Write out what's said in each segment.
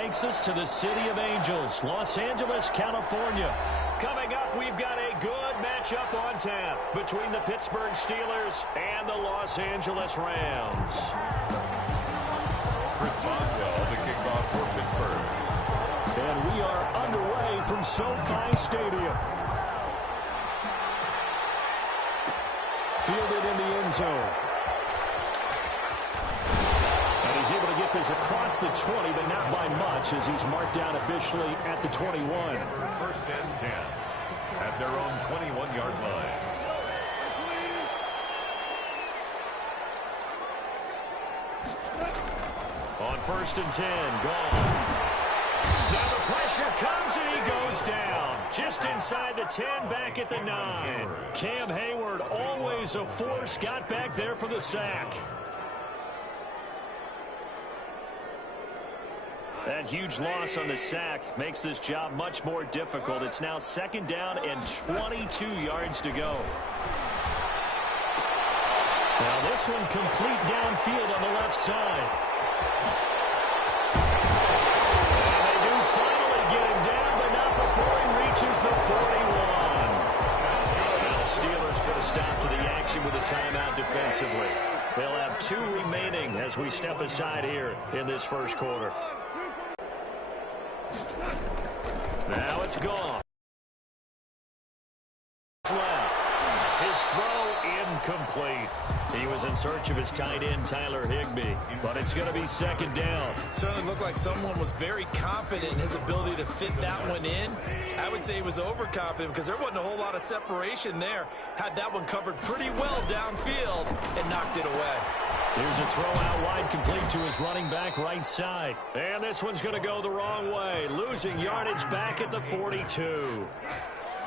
Takes us to the City of Angels, Los Angeles, California. Coming up, we've got a good matchup on tap between the Pittsburgh Steelers and the Los Angeles Rams. Chris Boswell, the kickoff for Pittsburgh. And we are underway from SoFi Stadium. Fielded in the end zone. And he's able to get this across the 20, but not by much, as he's marked down officially at the 21. First and 10 at their own 21-yard line. On first and 10, gone. Now the pressure comes and he goes down. Just inside the 10, back at the 9. Cam Hayward, always a force, got back there for the sack. That huge loss on the sack makes this job much more difficult. It's now second down and 22 yards to go. Now this one complete downfield on the left side. And they do finally get him down, but not before he reaches the 41. Now Steelers put a stop to the action with a timeout defensively. They'll have 2 remaining as we step aside here in this first quarter. Now it's gone. Left. His throw incomplete. He was in search of his tight end, Tyler Higbee, but it's going to be second down. Certainly looked like someone was very confident in his ability to fit that one in. I would say he was overconfident because there wasn't a whole lot of separation there. Had that one covered pretty well downfield and knocked it away. Here's a throw out wide, complete to his running back right side. And this one's going to go the wrong way, losing yardage back at the 42.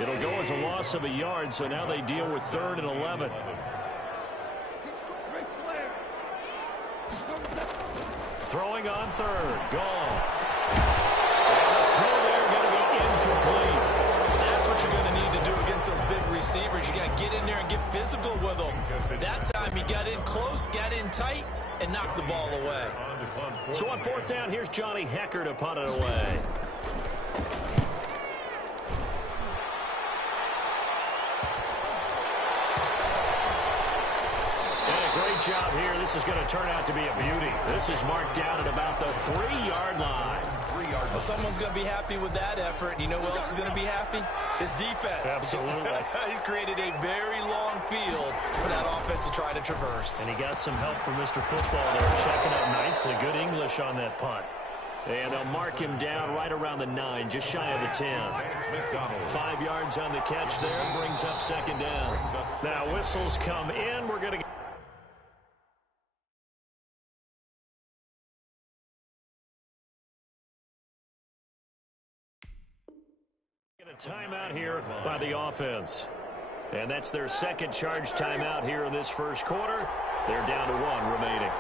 It'll go as a loss of a yard, so now they deal with 3rd and 11. Throwing on 3rd, gone. And the throw there going to be incomplete. That's what you're going to need to do against those big receivers. You got to get in there and get physical with them. That time he got in close, got in tight, and knocked the ball away. So on 4th down, here's Johnny Hecker to punt it away. Great job here. This is going to turn out to be a beauty. This is marked down at about the 3-yard line. Well, someone's going to be happy with that effort. You know who else is going to be happy? His defense. Absolutely. He's created a very long field for that offense to try to traverse. And he got some help from Mr. Football there, checking out nicely. Good English on that punt. And they'll mark him down right around the 9, just shy of the 10. 5 yards on the catch there, brings up second down. Now whistles come in. We're going to a timeout here by the offense. And that's their second charge timeout here in this first quarter. They're down to 1 remaining.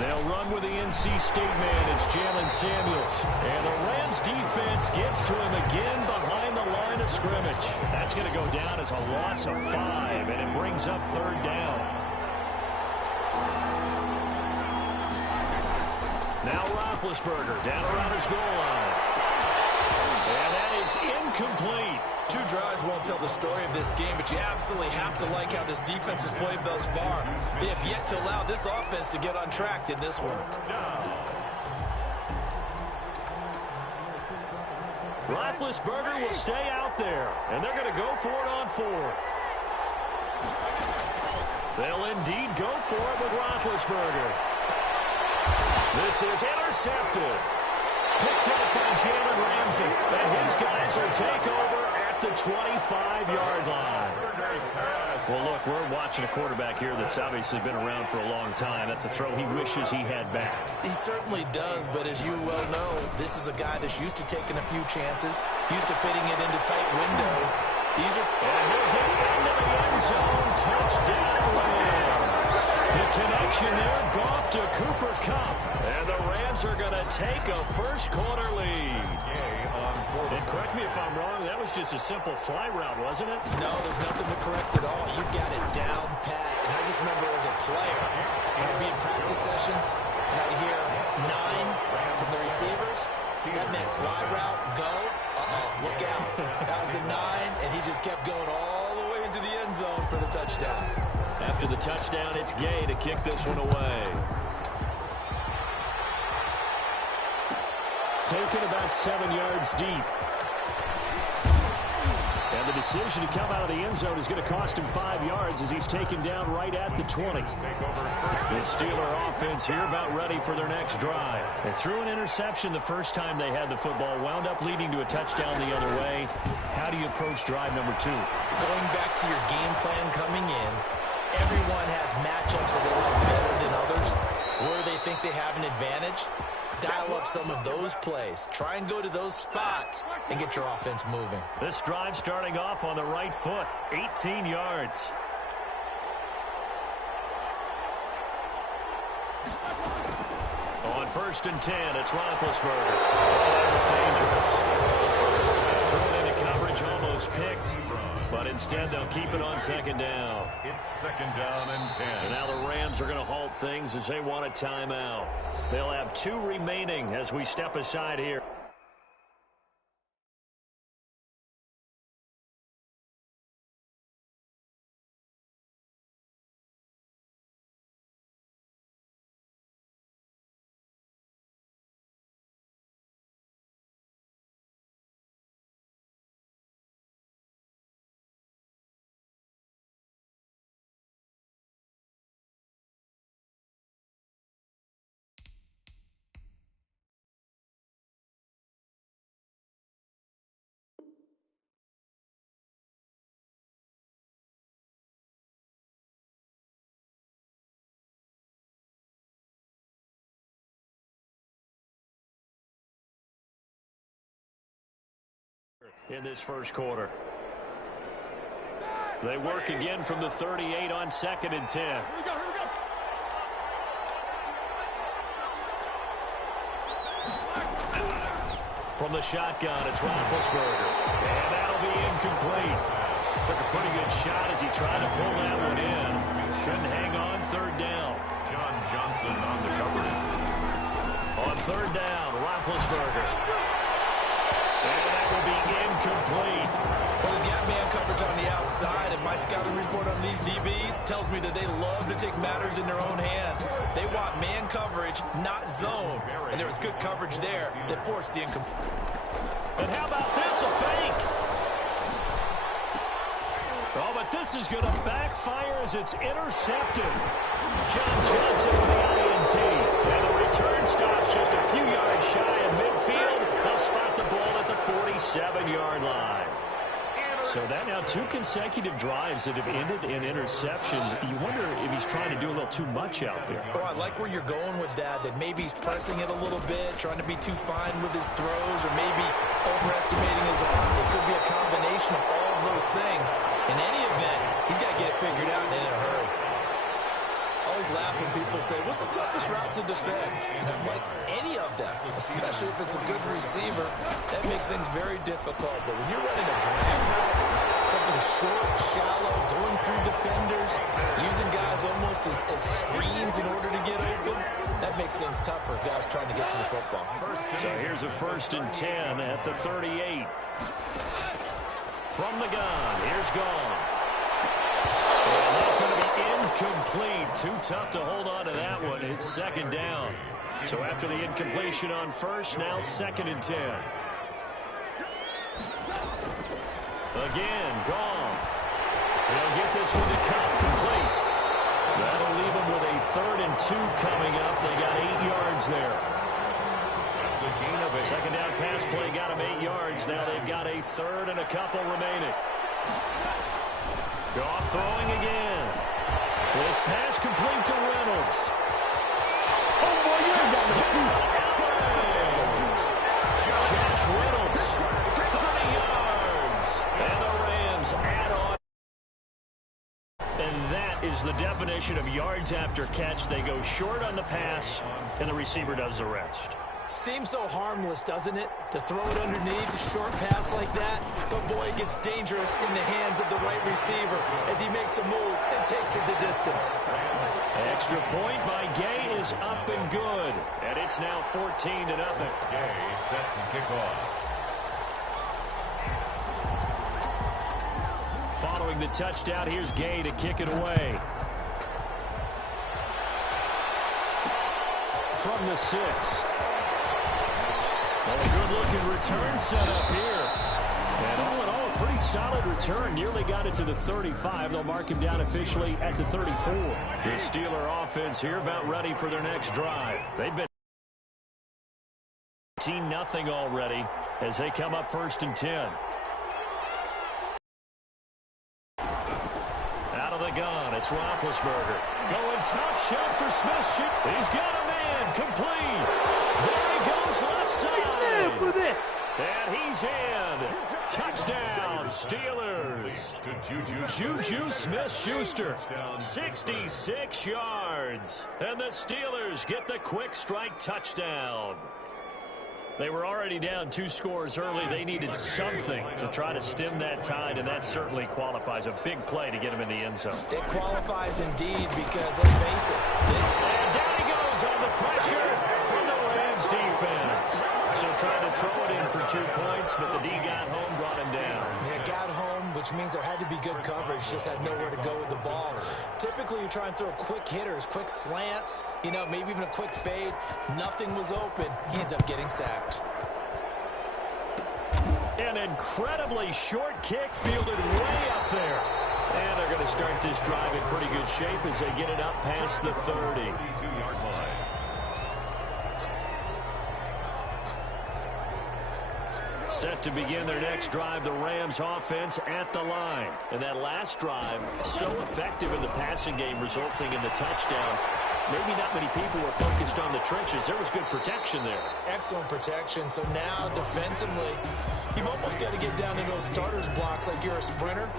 They'll run with the NC State man. It's Jalen Samuels. And the Rams defense gets to him again behind the line of scrimmage. That's going to go down as a loss of 5, and it brings up 3rd down. Now Roethlisberger down around his goal line. And that is incomplete. 2 drives won't tell the story of this game, but you absolutely have to like how this defense has played thus far. They have yet to allow this offense to get untracked in this one. Roethlisberger will stay out there, and they're going to go for it on 4th. They'll indeed go for it with Roethlisberger. This is intercepted. Picked up by Jalen Ramsey, and his guys will take over at the 25-yard line. Well, look, we're watching a quarterback here that's obviously been around for a long time. That's a throw he wishes he had back. He certainly does, but as you well know, this is a guy that's used to taking a few chances, used to fitting it into tight windows. These are... And he'll get into the end zone. Touchdown, Rams. The connection there, Goff to Cooper Kupp. And the Rams are going to take a first quarter lead. And correct me if I'm wrong, that was just a simple fly route, wasn't it? No, there's nothing to correct at all. You got it down pat. And I just remember as a player, I'd be in practice sessions, and I'd hear fly route, go. Look out. That was the 9, and he just kept going all the way into the end zone for the touchdown. After the touchdown, it's Gay to kick this one away. Taken about 7 yards deep. And the decision to come out of the end zone is going to cost him 5 yards as he's taken down right at the 20. The Steeler offense here about ready for their next drive. They threw an interception the first time they had the football, wound up leading to a touchdown the other way. How do you approach drive number 2? Going back to your game plan coming in, everyone has matchups that they like better than others, where they think they have an advantage. Dial up some of those plays. Try and go to those spots and get your offense moving. This drive starting off on the right foot, 18 yards. On 1st and 10, it's Roethlisberger. That was dangerous. Thrown into coverage, almost picked. But instead, they'll keep it on 2nd down. It's 2nd down and 10. And now the Rams are going to halt things as they want a timeout. They'll have 2 remaining as we step aside here. In this first quarter. They work again from the 38 on 2nd and 10. Here we go. From the shotgun, it's Roethlisberger. And that'll be incomplete. Took a pretty good shot as he tried to pull that one in. Couldn't hang on 3rd down. John Johnson on the coverage. On 3rd down, Roethlisberger. And that will be incomplete. Well, we've got man coverage on the outside, and my scouting report on these DBs tells me that they love to take matters in their own hands. They want man coverage, not zone. And there was good coverage there that forced the incomplete. And how about this, a fake? Oh, but this is going to backfire as it's intercepted. John Johnson with the INT. And the return stops just a few yards shy of midfield. They'll spot the ball at the 47-yard line. So that now 2 consecutive drives that have ended in interceptions. You wonder if he's trying to do a little too much out there. Oh, I like where you're going with that maybe he's pressing it a little bit, trying to be too fine with his throws, or maybe overestimating his arm. It could be a combination of all of those things. In any event, he's got to get it figured out and in a hurry. I always laugh when people say, what's the toughest route to defend? And I'm like, any of them, especially if it's a good receiver. That makes things very difficult. But when you're running a drag route, something short, shallow, going through defenders, using guys almost as screens in order to get open, that makes things tough for guys trying to get to the football. So here's a 1st and 10 at the 38. From the gun, here's Goff. And that's going to be incomplete. Too tough to hold on to that one. It's 2nd down. So after the incompletion on 1st, now 2nd and 10. Again, Goff. They'll get this one to complete. That'll leave them with a 3rd and 2 coming up. They got 8 yards there. That's a gain of 8. 2nd down pass play got them 8 yards. Now they've got a 3rd and a couple remaining. Goff throwing again. This pass complete to Reynolds. Oh, boy, Josh Reynolds, 30 yards. And the Rams add on. And that is the definition of yards after catch. They go short on the pass, and the receiver does the rest. Seems so harmless, doesn't it? To throw it underneath, a short pass like that. But boy, it gets dangerous in the hands of the right receiver as he makes a move and takes it the distance. Extra point by Gay is up and good. And it's now 14-0. Gay set to kick off. Following the touchdown, here's Gay to kick it away. From the 6. Well, a good-looking return set up here. And all in all, a pretty solid return. Nearly got it to the 35. They'll mark him down officially at the 34. The Steeler offense here about ready for their next drive. They've been 18-0 already as they come up 1st and 10. Out of the gun, it's Roethlisberger. Going top shelf for Smith. He's got a man. Complete. There he goes left side. For this. And he's in. Touchdown, Steelers. Juju Smith-Schuster, 66 yards. And the Steelers get the quick strike touchdown. They were already down 2 scores early. They needed something to try to stem that tide, and that certainly qualifies. A big play to get him in the end zone. It qualifies indeed because, let's face it. And down he goes on the pressure from the Rams defense. So trying to throw it in for 2 points, but the D got home, brought him down. Yeah, got home, which means there had to be good coverage. Just had nowhere to go with the ball. Typically, you try and throw quick hitters, quick slants, maybe even a quick fade. Nothing was open. He ends up getting sacked. An incredibly short kick fielded way up there. And they're going to start this drive in pretty good shape as they get it up past the 30. 32-yard line. Set to begin their next drive, the Rams offense at the line. And that last drive, so effective in the passing game, resulting in the touchdown. Maybe not many people were focused on the trenches. There was good protection there. Excellent protection. So now defensively, you've almost got to get down to those starters blocks like you're a sprinter.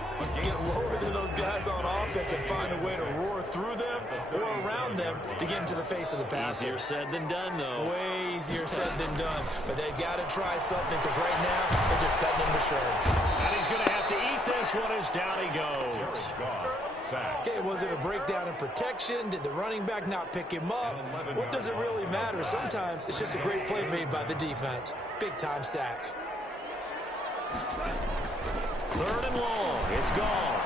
Get lower than those guys on offense and find a way to roar through them or around them to get into the face of the passer. Easier said than done, though. Way easier said than done. But they've got to try something because right now they're just cutting them to shreds. And he's going to have to eat this one as down he goes. Okay, was it a breakdown in protection? Did the running back not pick him up? What does it really matter? Sometimes it's just a great play made by the defense. Big-time sack. 3rd and long. It's gone.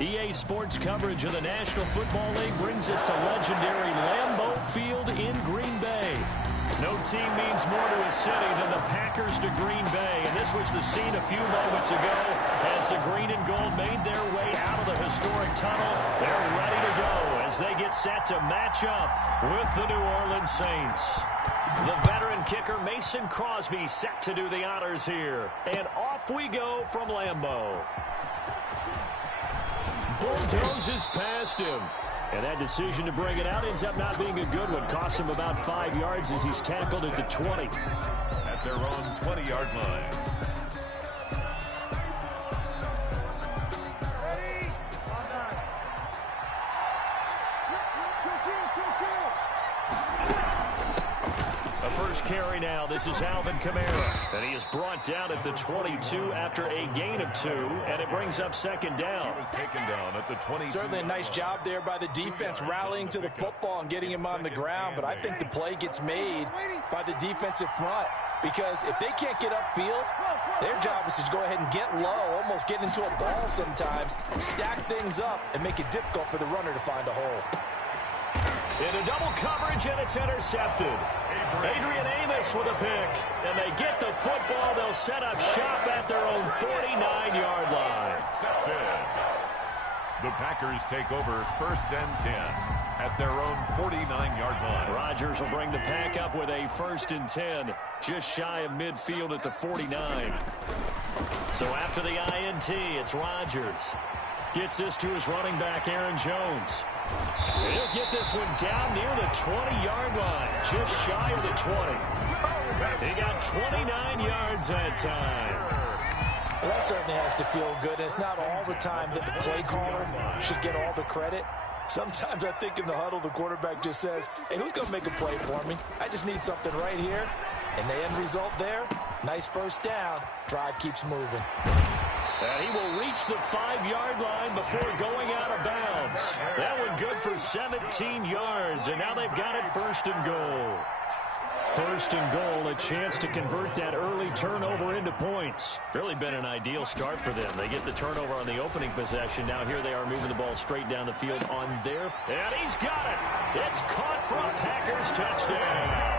EA Sports coverage of the National Football League brings us to legendary Lambeau Field in Green Bay. No team means more to a city than the Packers to Green Bay, and this was the scene a few moments ago as the green and gold made their way out of the historic tunnel. They're ready to go as they get set to match up with the New Orleans Saints. The veteran kicker Mason Crosby set to do the honors here, and off we go from Lambeau. Bulldozes past him. And that decision to bring it out ends up not being a good one. Costs him about 5 yards as he's tackled at the 20. At their own 20-yard line. Carry now. This is Alvin Kamara, and he is brought down at the 22 after a gain of 2, and it brings up second down. He was taken down at the 22. Certainly a nice job there by the defense rallying to the football and getting him on the ground, but I think the play gets made by the defensive front because if they can't get upfield, their job is to go ahead and get low, almost get into a ball sometimes, stack things up, and make it difficult for the runner to find a hole. Into double coverage, and it's intercepted. Adrian Amos with a pick, and they get the football. They'll set up shop at their own 49-yard line. The Packers take over 1st and 10 at their own 49-yard line. Rodgers will bring the pack up with a 1st and 10, just shy of midfield at the 49. So after the INT, it's Rodgers. Gets this to his running back, Aaron Jones. He'll get this one down near the 20-yard line, just shy of the 20. He got 29 yards that time. Well, that certainly has to feel good. It's not all the time that the play caller should get all the credit. Sometimes I think in the huddle, the quarterback just says, hey, who's going to make a play for me? I just need something right here. And the end result there, nice first down. Drive keeps moving. And he will reach the 5-yard line before going out of bounds. That one good for 17 yards, and now they've got it 1st and goal. 1st and goal, a chance to convert that early turnover into points. Really been an ideal start for them. They get the turnover on the opening possession. Now here they are moving the ball straight down the field on their... And he's got it! It's caught for a Packers touchdown!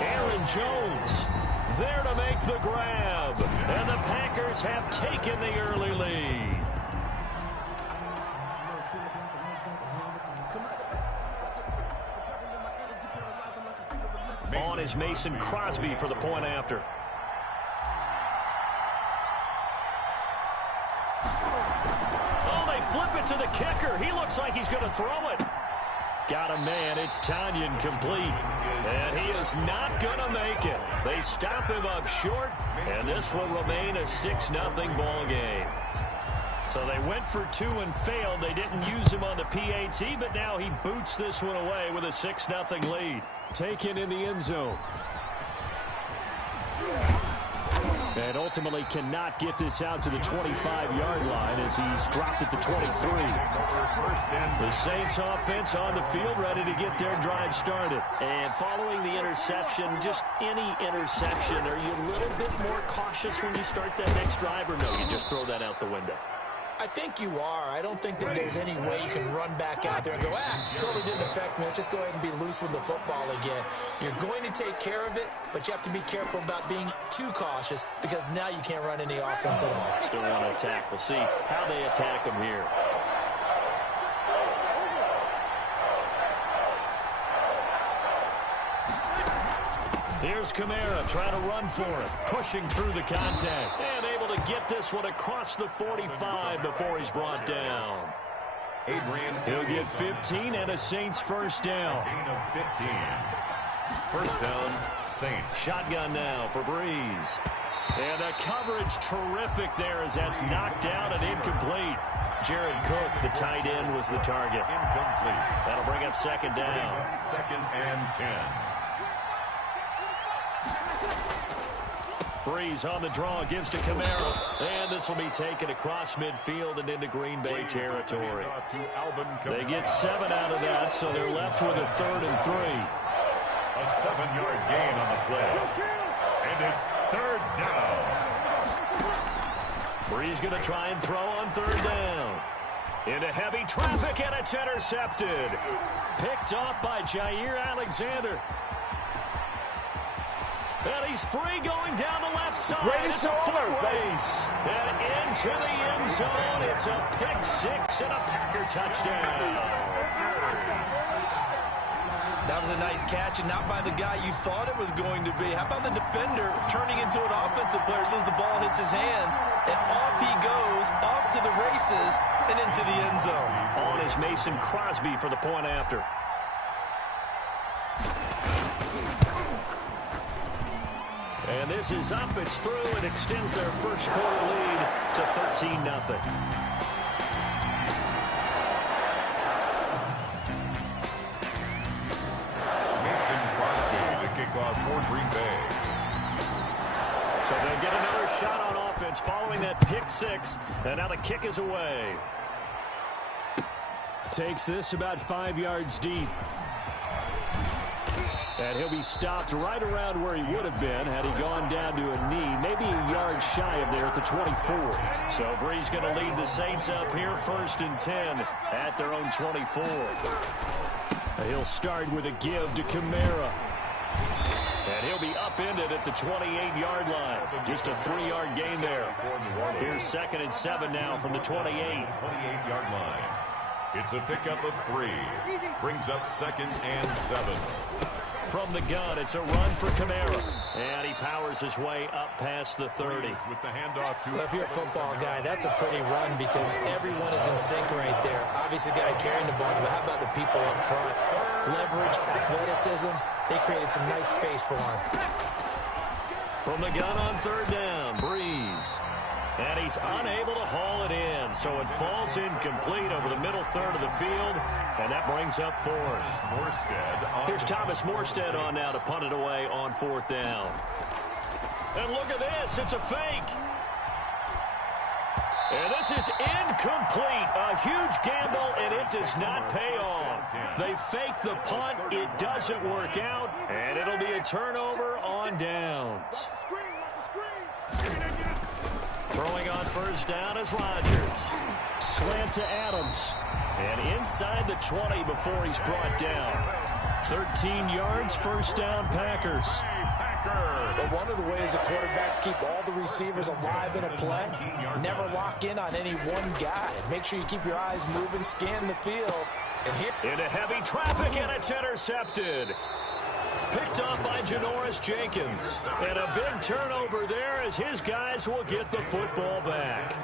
Aaron Jones there to make the grab, and the Packers have taken the early lead. On is Mason Crosby for the point after. Oh, they flip it to the kicker. He looks like he's going to throw it. Got a man. It's Tanyan complete. And he is not going to make it. They stop him up short, and this will remain a 6-0 ball game. So they went for 2 and failed. They didn't use him on the PAT, but now he boots this one away with a 6-0 lead. Taken in the end zone. And ultimately cannot get this out to the 25-yard line as he's dropped at the 23. The Saints offense on the field ready to get their drive started. And following the interception, just any interception, are you a little bit more cautious when you start that next drive, or no, you just throw that out the window? I think you are. I don't think that there's any way you can run back out there and go, totally didn't affect me. Let's just go ahead and be loose with the football again. You're going to take care of it, but you have to be careful about being too cautious because now you can't run any offense at all. Still want to attack. We'll see how they attack him here. Here's Kamara trying to run for it, pushing through the contact, and able to get this one across the 45 before he's brought down. He'll get 15 and a Saints first down. Gain of 15. First down, Saints. Shotgun now for Breeze. And the coverage terrific there as that's knocked down and incomplete. Jared Cook, the tight end, was the target. Incomplete. That'll bring up second down. Second and 10. Breeze on the draw, gives to Kamara. And this will be taken across midfield and into Green Bay territory. They get 7 out of that, so they're left with a 3rd and 3. A 7-yard gain on the play. And it's 3rd down. Breeze going to try and throw on 3rd down. Into heavy traffic, and it's intercepted. Picked off by Jair Alexander. And he's free going down the left side. It's a foot race. And into the end zone. It's a pick 6 and a Packer touchdown. That was a nice catch, and not by the guy you thought it was going to be. How about the defender turning into an offensive player as soon as the ball hits his hands, and off he goes, off to the races, and into the end zone. On is Mason Crosby for the point after. And this is up, it's through, and extends their first quarter lead to 13-0. For Green Bay. So they get another shot on offense following that pick 6, and now the kick is away. Takes this about 5 yards deep. And he'll be stopped right around where he would have been had he gone down to a knee, maybe a yard shy of there at the 24. So Breeze going to lead the Saints up here 1st and 10 at their own 24. He'll start with a give to Kamara. And he'll be upended at the 28-yard line. Just a 3-yard gain there. Here's 2nd and 7 now from the 28. 28-yard line. It's a pickup of 3. Brings up 2nd and 7. From the gun, it's a run for Kamara. And he powers his way up past the 30. With the handoff to... Well, if you're a football guy, that's a pretty run because everyone is in sync right there. Obviously, the guy carrying the ball, but how about the people up front? Leverage, athleticism, they created some nice space for him. From the gun on 3rd down, Breeze. And he's unable to haul it in, so it falls incomplete over the middle third of the field, and that brings up 4th. Here's Thomas Morstead on now to punt it away on 4th down. And look at this, it's a fake. And this is incomplete. A huge gamble, and it does not pay off. They fake the punt. It doesn't work out, and it'll be a turnover on downs. Throwing on 1st down is Rodgers. Slant to Adams. And inside the 20 before he's brought down. 13 yards, 1st down Packers. But one of the ways the quarterbacks keep all the receivers alive in a play, never lock in on any one guy. Make sure you keep your eyes moving, scan the field. And hit. Into heavy traffic, and it's intercepted. Picked off by Janoris Jenkins. And a big turnover there as his guys will get the football back.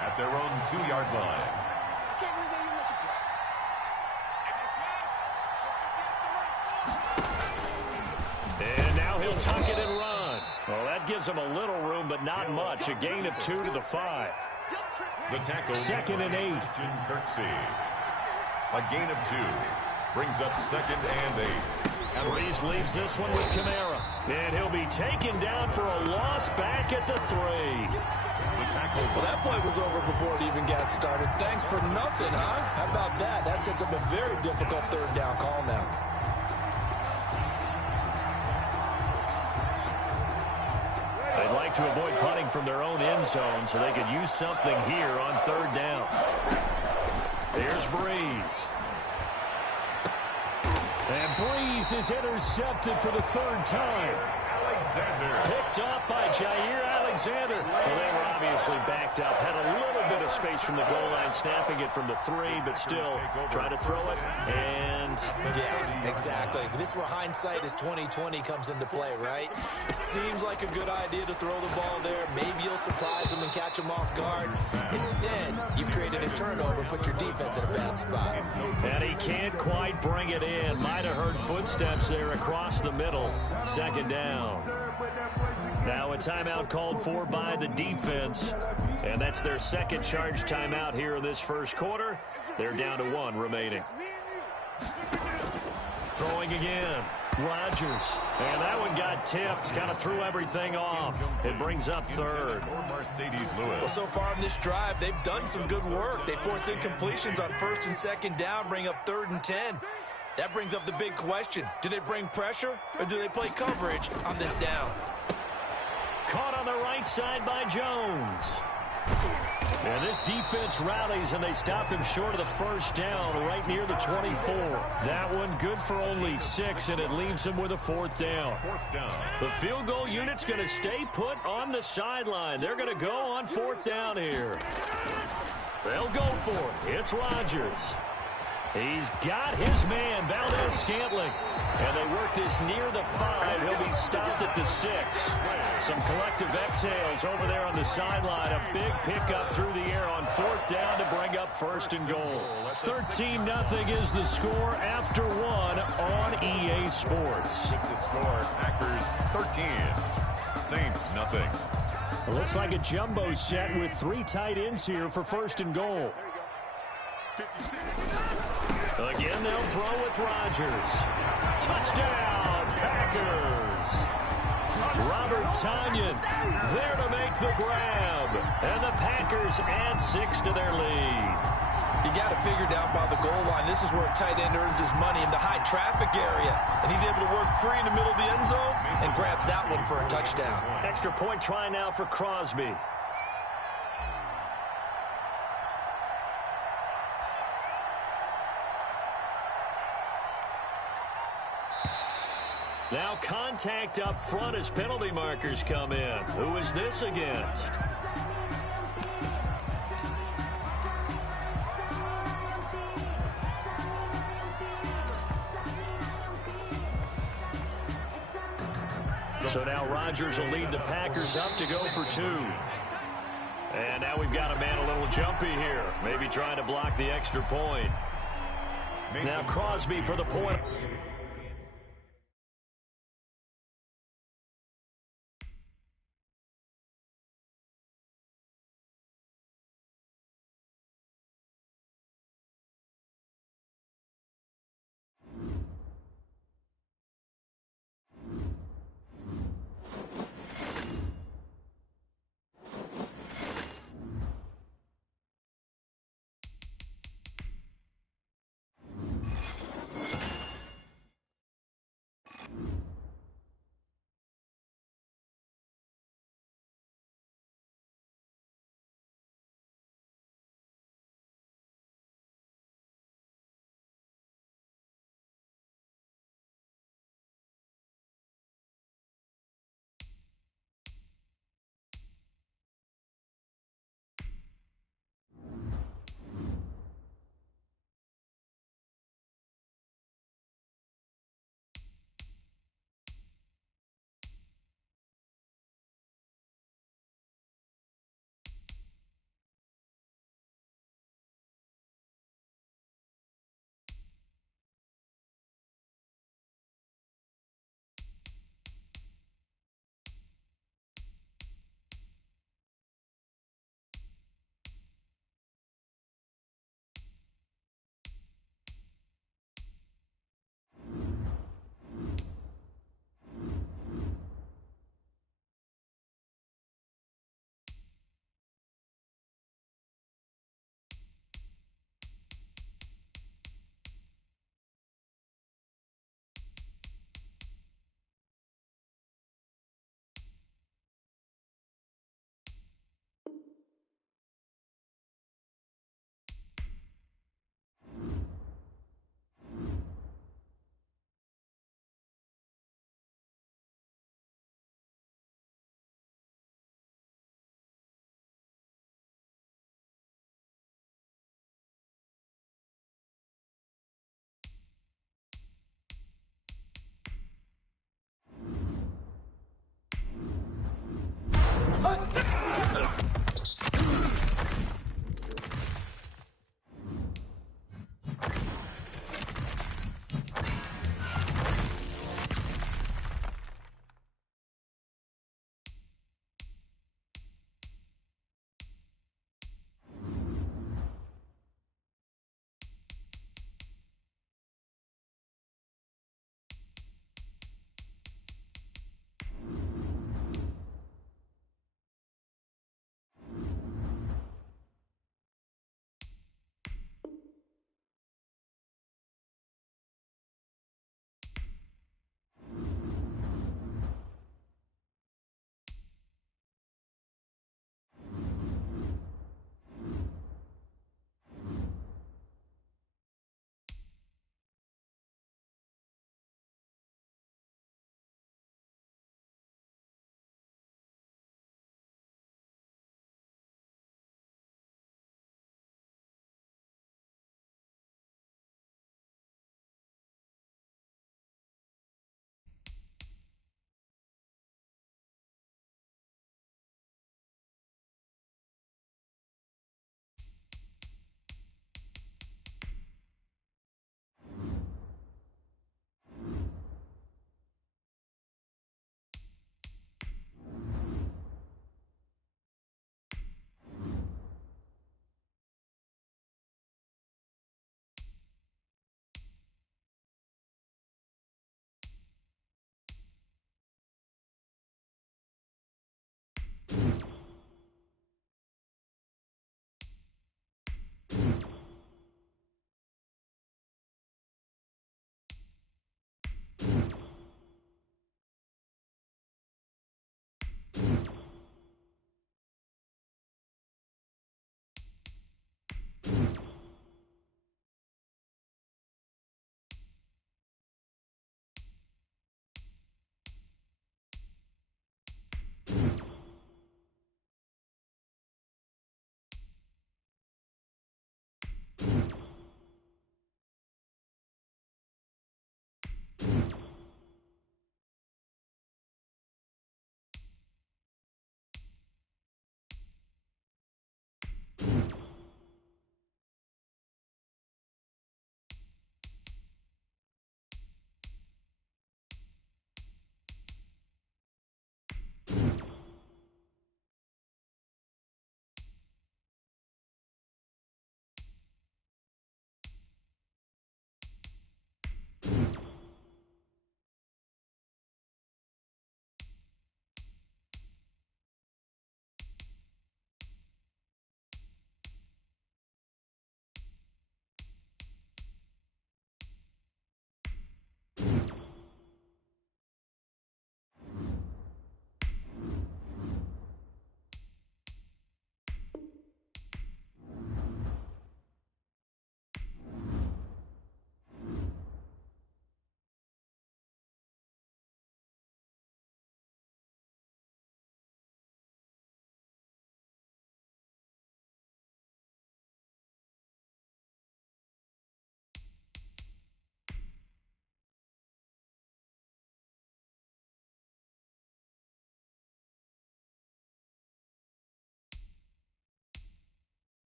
At their own 2-yard line. And now he'll tuck it and run. Well, that gives him a little room, but not much. A gain of 2 to the 5. The tackle. 2nd and 8. Kirksey. A gain of 2. Brings up 2nd and 8. And Breeze leaves this one with Kamara. And he'll be taken down for a loss back at the 3. Well, that play was over before it even got started. Thanks for nothing, huh? How about that? That sets up a very difficult 3rd down call now. They'd like to avoid punting from their own end zone so they could use something here on 3rd down. Here's Breeze. And Breeze is intercepted for the 3rd time. Picked off by Jair Alexander. Well, they were obviously backed up. Had a little bit of space from the goal line, snapping it from the 3, but still trying to throw it. And yeah, exactly. This is where hindsight is 20/20 comes into play, right? Seems like a good idea to throw the ball there. Maybe you'll surprise them and catch them off guard. Instead, you've created a turnover, put your defense in a bad spot. And he can't quite bring it in. Might have heard footsteps there across the middle. 2nd down. Now a timeout called for by the defense. And that's their second charge timeout here in this first quarter. They're down to 1 remaining. Throwing again. Rodgers. And that one got tipped. Kind of threw everything off. It brings up third. Well, so far in this drive, they've done some good work. They force incompletions on first and second down, bring up 3rd and 10. That brings up the big question. Do they bring pressure or do they play coverage on this down? Caught on the right side by Jones. And this defense rallies, and they stop him short of the first down right near the 24. That one good for only 6, and it leaves him with a 4th down. The field goal unit's going to stay put on the sideline. They're going to go on 4th down here. They'll go for it. It's Rodgers. He's got his man, Valdez-Scantling. And they work this near the 5. He'll be stopped at the 6. Some collective exhales over there on the sideline. A big pickup through the air on 4th down to bring up 1st and goal. 13-0 is the score after 1 on EA Sports. The score, Packers 13, Saints nothing. It looks like a jumbo set with 3 tight ends here for 1st and goal. Again, they'll throw with Rodgers. Touchdown, Packers. Robert Tonyan there to make the grab. And the Packers add 6 to their lead. You got to figure down by the goal line. This is where a tight end earns his money in the high traffic area. And he's able to work free in the middle of the end zone and grabs that one for a touchdown. Extra point try now for Crosby. Now contact up front as penalty markers come in. Who is this against? So now Rodgers will lead the Packers up to go for 2. And now we've got a man a little jumpy here. Maybe trying to block the extra point. Now Crosby for the point.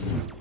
You